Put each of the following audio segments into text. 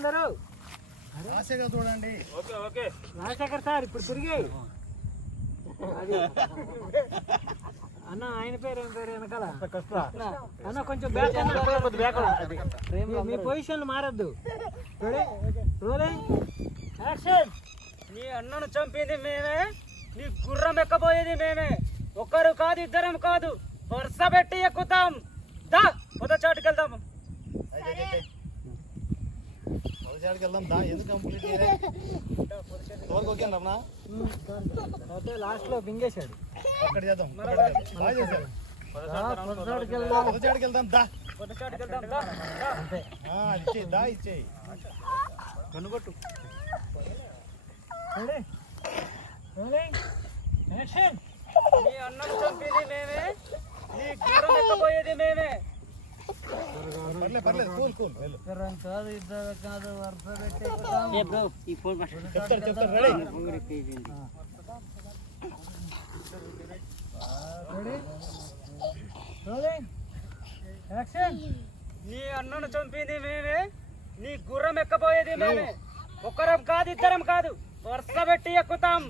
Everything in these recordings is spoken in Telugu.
అందరూ చూడండి. రాజశేఖర్ సార్ ఇప్పుడు తిరిగి అన్న ఆయన పేరు ఏం పేరు వెనకాల అన్న కొంచెం బ్యాక్ మీ పొజిషన్ మారద్దు. నీ అన్నను చంపింది మేమే, నీ గుర్రం ఎక్కబోయేది మేమే. ఒకరు కాదు ఇద్దరం కాదు, వరుస పెట్టి ఎక్కుతాం. దా మొదటి వెళ్దాం. లాస్ట్ లో బింగేశాడు. కనుగొట్టు. నీ అన్నను చంపింది మేమే, నీ గుర్రం ఎక్కబోయేది మేమే. కాదు ఇద్దరు కాదు వరుస పెట్టి నీ అన్నను చంపింది మేమే, నీ గుర్రం ఎక్కబోయేది మేమే. ఒకరం కాదు ఇద్దరం కాదు, వరుస పెట్టి ఎక్కుతాం.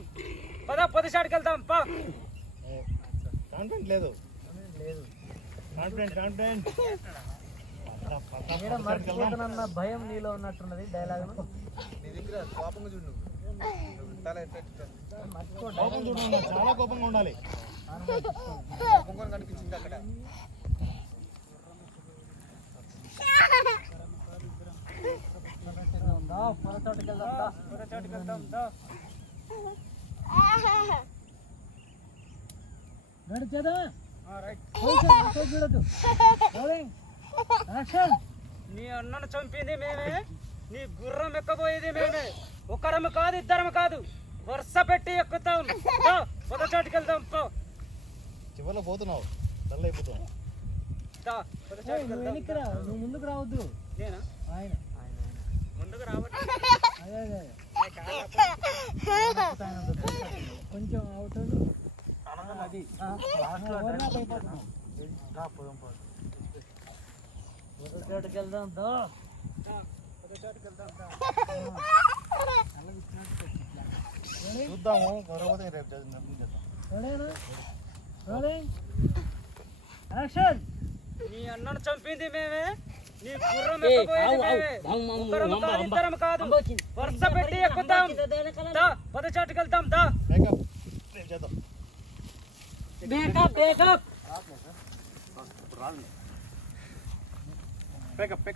పొదచాటుకి వెళ్తాం. కాన్ఫిడెంట్ లేదు. కాన్ఫిడెంట్ మర్చిపోతున్న భయం నీలో ఉన్నట్టున్నది. డైలాగ్ చాలా కోపంగా ఉండాలి. కనిపించింది అక్కడ. నీ అన్నను చంపింది మేమే, నీ గుర్రం ఎక్కబోయేది మేమే. ఒకరం కాదు ఇద్దరం కాదు, వరుస పెట్టి ఎక్కుతాం. పొదచాటుకి వెళ్దాం. చివరిలో పోతున్నావు, డల్ అయిపోతావు. నువ్వు ముందుకు రావద్దు. నేనా ఆయన ముందుకు రావట్లేదు. కొంచెం అవుతుంది. పొదచాటుకి వెళ్దాం. చూద్దాము. రేపు నీ అన్నను చంపింది మేమే, నీ గుర్రం ఎక్కబోయేది మేమే. ఒకరం కాదు ఇద్దరం కాదు, వరుస పెట్టి ఎక్కుతాం. పొదచాటుకి వెళ్తాం. బ్యాకప్